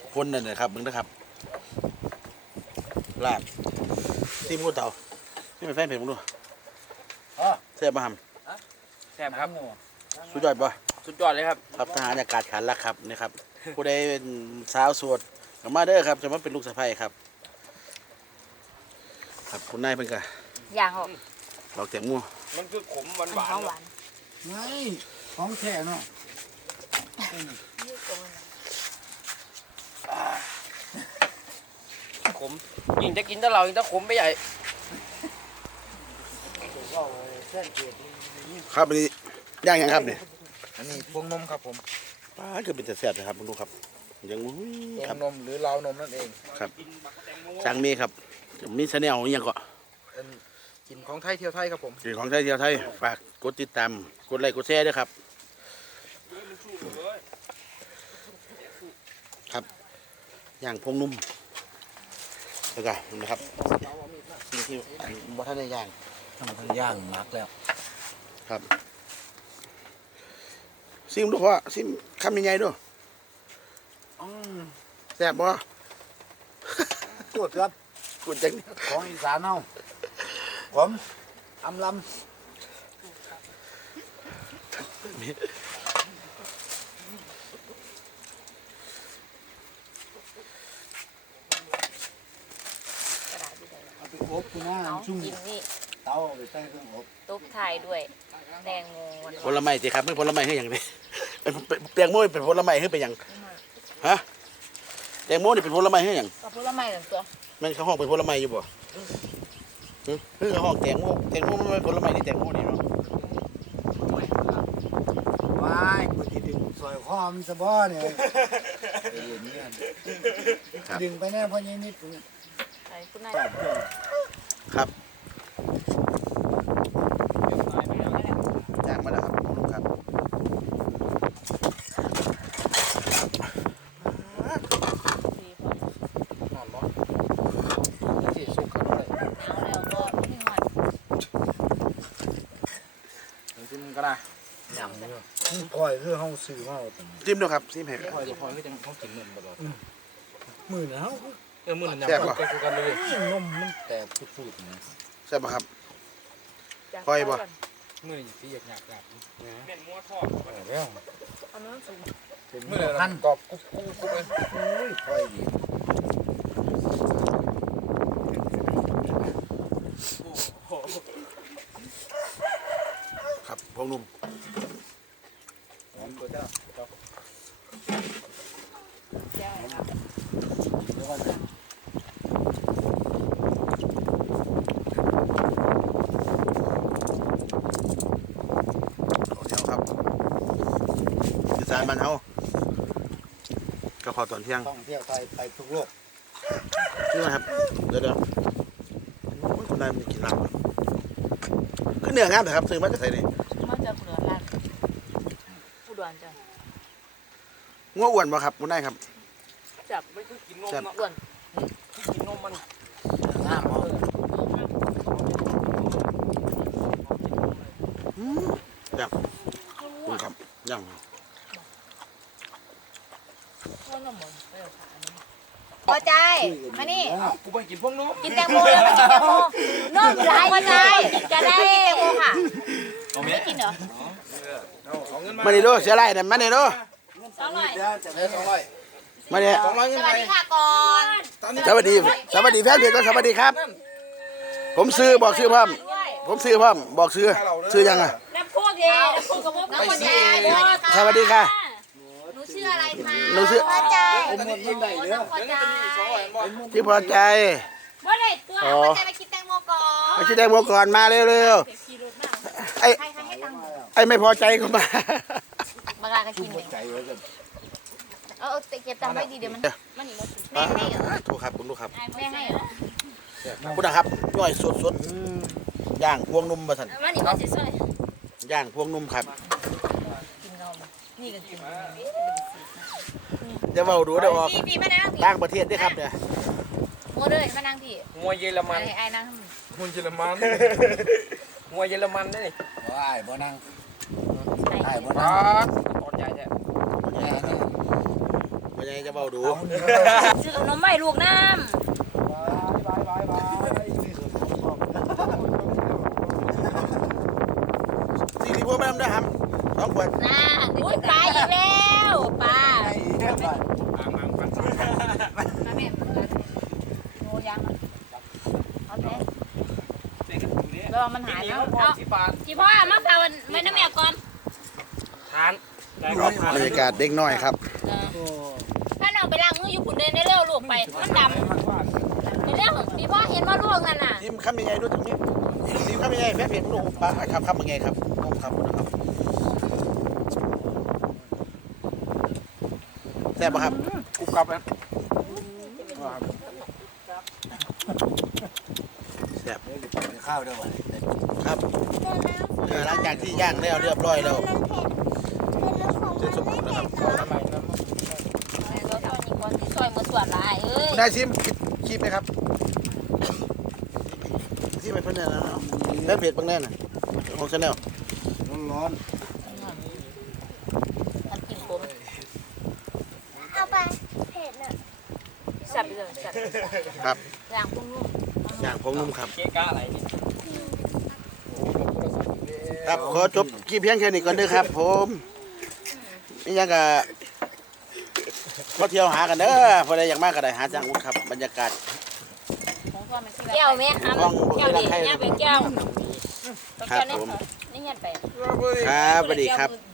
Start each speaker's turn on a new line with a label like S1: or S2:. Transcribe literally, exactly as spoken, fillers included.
S1: คนนั่นนะครับมึงนะครับลาบที่มูเต่านี่เป็นแฟนเพจมึงดูเสียบมาทำ
S2: แซ่บครับ
S1: สุดยอดป่ะ
S2: สุดยอดเลยครับ
S1: ครับทหารอากาศขันละครับนี่ครับผู้ใดเป็นสาวโสดกลับมาเด้อครับจะมาเป็นลูกสะใภ้ครับครับคุณนายเพิ่นก็
S3: อย่างออก
S1: ดอกแตงโม
S2: มันคือขมหวานห
S3: ข
S2: วา
S3: องหวาน
S4: ไม่ของแท้เนาะ
S2: ขมยิ่งจะกินถ้าเรายิ่งจะขมไปใหญ่
S1: ครับอันนี้ย่างยังครับเนี่ย
S4: อันนี้พวงนมครับผม
S1: ป้าคือเป็นแต่แซ่บนะครับมึงดูครับยังอุ้ย
S4: พว
S1: ครับ
S4: งนมหรือราวนมนั่นเอง
S1: ครับจังมีครับมีชาแนลยังก็
S4: เป็นกินของไทยเที่ยวไทยครับผม
S1: กินของไทยเที่ยวไทยฝากกดติดตามกดไลค์กดแชร์ด้วยครับครับย่างพงนุ่มแล้วก็นะครับสิ่งที่บ่ทันได้ย่าง
S4: ทำทั้งย่างมักแล้ว
S1: ครับซิมดูพ่อซิมคำใหญ่ๆด้วยแซ่บบ่
S4: ตรวจครับ
S1: กุนจัง
S4: ของอีสานเนาผมอำลำเอาไปอบคุณน้า
S3: เอา
S4: ชุ่ม
S3: กินนี่
S4: เตาเอาไปใส่เครื่องอบ
S3: ตุ๊กไทยด้วยแตงโมหวาน
S1: ผลไม้สิครับไม่ผลไม้ให้อย่างนี้เป็นเป็นแตงโมเป็นผลไม้ให้เป็นอย่างฮะแตงโมนี่เป็นผลไม้ให้อย่าง
S3: ก็ผลไม้ทั้งตัว
S1: แมันเขาห้องเป็นผลไม้อยู่บ่หึเพิ่งเขาห้องแตงโมแตงโมมันเป็นผลไม้นี่แตงโมนี่เนาะ
S4: ว้ายกูจะดึงซอยข้อมนซะบ่เนี่ยไปเห็นเนี่ยดึงไปแน่เพราะยังนิดนึง
S3: ไอ้คุณนาย
S4: ปาดเพื่อน
S1: ครับย่างมาแล้วครับผมครับนอนบ่สิสุกเขาด้วย
S3: เอาแล้วก็ไม่หวาน
S2: จิ้มก็ได้
S4: ยำเนี่ยปล่อยคือเฮาซื้อมาเอาตั้ง
S1: จิ้มด้วยครับจิ้มให้
S2: พอยพอยไม่จังเขากินเหมือนตลอด
S4: มื้อนะเฮา
S2: เออมือหนึ่ง
S1: แซ่บบ่
S2: ยำกันเลย
S4: นมมันแตกพูดๆนะ
S1: แซ่บบ่ครับ ค่อยบ่
S2: มือหนึ่งที่อยากหยาบหยาบเป็นมัวทอด
S4: แล้ว
S3: อันนั้นสูง
S4: เป็น
S2: มือหนึ่ง
S4: พัน
S2: กรอบกุ๊บกุ๊บกุ๊บเลย
S4: โอ้ยค่อยดี
S1: ครับพวงนุ่ม
S4: หอมตัวเจ้า
S3: แก้วนะครับ
S4: แล้วก็จะ
S1: เอาเดียวครับอีสานบ้านเฮาก็พอตอนเที่ยง
S4: ท่องเที่ยวไทยไปทุกโลก
S1: ชื่ออะไรครับเดี๋ยวเดี๋ยวโอ้ยคุณนายมันกินลาบครับขึ้นเหนืองามแต่ครับซื้อมาจากไสนี่
S3: มาจากเหนือร้านผู้ด่วนจ้ะ
S1: งัวอ้วนบ่ครับคุณนายครับ
S3: จาก
S2: ไม่คือกินนม
S1: แซ่บ
S3: อ้วน
S2: กินนมมัน
S4: น้ำเอา
S1: อืมย่างคุณครับย่าง
S3: ก็นมหมดไปเอาขาอันนี้พอใจมานี่
S2: กูไปกินพวกนม
S3: กินแตงโมแล้วมากินแตงโมนมร้ายพอใจจะได้กินแตงโมค่ะไม่กินเหรอ
S2: เอาเงินมา
S1: มานี่ดูเสียไรนั่นมานี่ดู
S3: สองร้อย
S4: จะได้สองร้อย
S1: มานี่
S2: สองร้อย
S3: ส
S2: เงิน
S3: วั
S2: ไป
S3: สดีค่ะก่อน
S1: สวัสดีสวัสดีแฟนเพจก็สวัสดีครับ ผมซื้อบอกซื้อพร้อมผมซื้อพร้อมบอกซื้อซื้อยังอ่ะ
S3: น้ำพวกเย่น้ำพวกกับพวกน้ำพวกยาย
S1: สวัสดีค่ะ
S3: หนูชื่ออะไรคะ
S1: หนูชื่อ
S3: พอใจ
S4: เป็นหมดยิ่งได้เด้อ
S3: พอใจ
S2: สองร้อยบอล
S1: ที่พอใจ
S3: ว่าได้ตัวพอใจมากินแตงโมก่อน
S1: มาชิแดงโมก่อนมาเร็วๆไอ้
S3: ใครใครให้ตังค์
S1: ไอ้ไม่พอใจก็มา
S3: บางรายก็
S4: ชุ่
S3: กิ
S4: ม
S3: น
S4: หัวใจไว้กัน
S3: เออเก็บตังค์ไว้ดีเดี๋ยวมันมันอีกแม่ให้เหรอ
S1: ถูกครับคุณลูกครับ
S3: แม่ให้เหรอ
S1: คุณนะครับย่อยสดสดย่างพวงนุ่มมาสัน
S3: มันอีกมันสิสวย
S1: ย่างพวงนุ่มครับ
S3: กินนมนี่ก็กิน
S1: จะเบาดูได้ออก
S3: พี่พี่มานั่งพี่
S1: ต่างประเทศด้วยครับเนี่ย
S3: โมเลยมานั่งพี่
S2: มวยเยอรมัน
S3: ไอ้ไอ้นั่ง
S2: มวยเยอรมันมวยเยอรมันได้
S4: บ่อ้ายบ่นั่ง
S3: ไอ้
S4: อ้ายบ่
S2: ป
S4: นั่
S2: าง ดตอนใหญ่เนี่ย
S4: แน่นี่
S1: พ่อใหญ่จะเบาดู
S3: ซื้อขนมใหม่ลูกน้
S4: บายบายบายบายนี่คือของพ่อ
S1: สี่สิบพวงไปทำได้ครับสองขวด
S3: ำน่าอุ้ยปลาอีกแล้วปลา
S4: ไอ้เหี้ยบ้าน
S2: บางบางปันสา
S3: น้าแม่โอ้ยังเอาแท้
S2: เด็กกันอยู่เนี่ย
S3: ระวังมันหายนะ
S2: เอา
S3: เอา
S2: ที่ปาน
S3: จีพ่อมาฝากวันไว้น้าแม่ก่อน
S2: ทานได้ครับทาน
S1: บรรยากาศเด็กน้อยครับ
S4: โอ้
S3: ถ้าน้องไปล้างมืออยู่ขุนเดินได้เร็วลูกไปมันดำในเรื่องพี่พ่อเห็นว่าลูกนั่นน่ะ
S1: ทีมข้ามยังไงด้วยตรงนี้ทีมข้ามยังไงแม่เพียงลูกปลาครับข้ามยังไงครับผมครับนะครับแซ่บปะครับ
S2: กุบกับนะ
S1: แซ่บ
S4: ข้าวด้วยวะ
S1: ครับเออหลังจากที่ย่างแล้วเรียบร้อยแล้วเสร็จสมบูรณ์นะครับ
S2: ทำไมนะ
S3: รถตอนนี้ก่อนที่ซอยมือสวนลายเอ้ย
S1: ได้ชิมชิมไหมครับชิมไปเพื่อนนะแล้วเผ็ดบ้างแน่น่ะของชาแนล
S4: ร้อน
S3: น้ำจิ้มผม
S5: เอาไปเผ็ดน่ะ
S3: แซ่บเลยแซ่บ
S1: ครับ
S3: ย่างพุ่งนุ่ม
S1: ย่างพงนุ่มครับ
S2: เก๊กะอะไรนี่
S1: ครับขอจบคลิปเพียงแค่นี้ก่อนเด้อครับ ผมนี่ยังกะก็เที่ยวหากันเด้อพอได้อยากมากก็ได้หาจังอุดครับบรรยากาศ
S3: แก้วไหมครับแก้วดิเนี่ยเป็นแก้ว
S1: ครับผม
S3: นี่เงี้ยไป
S1: ครับสวัสดีครับ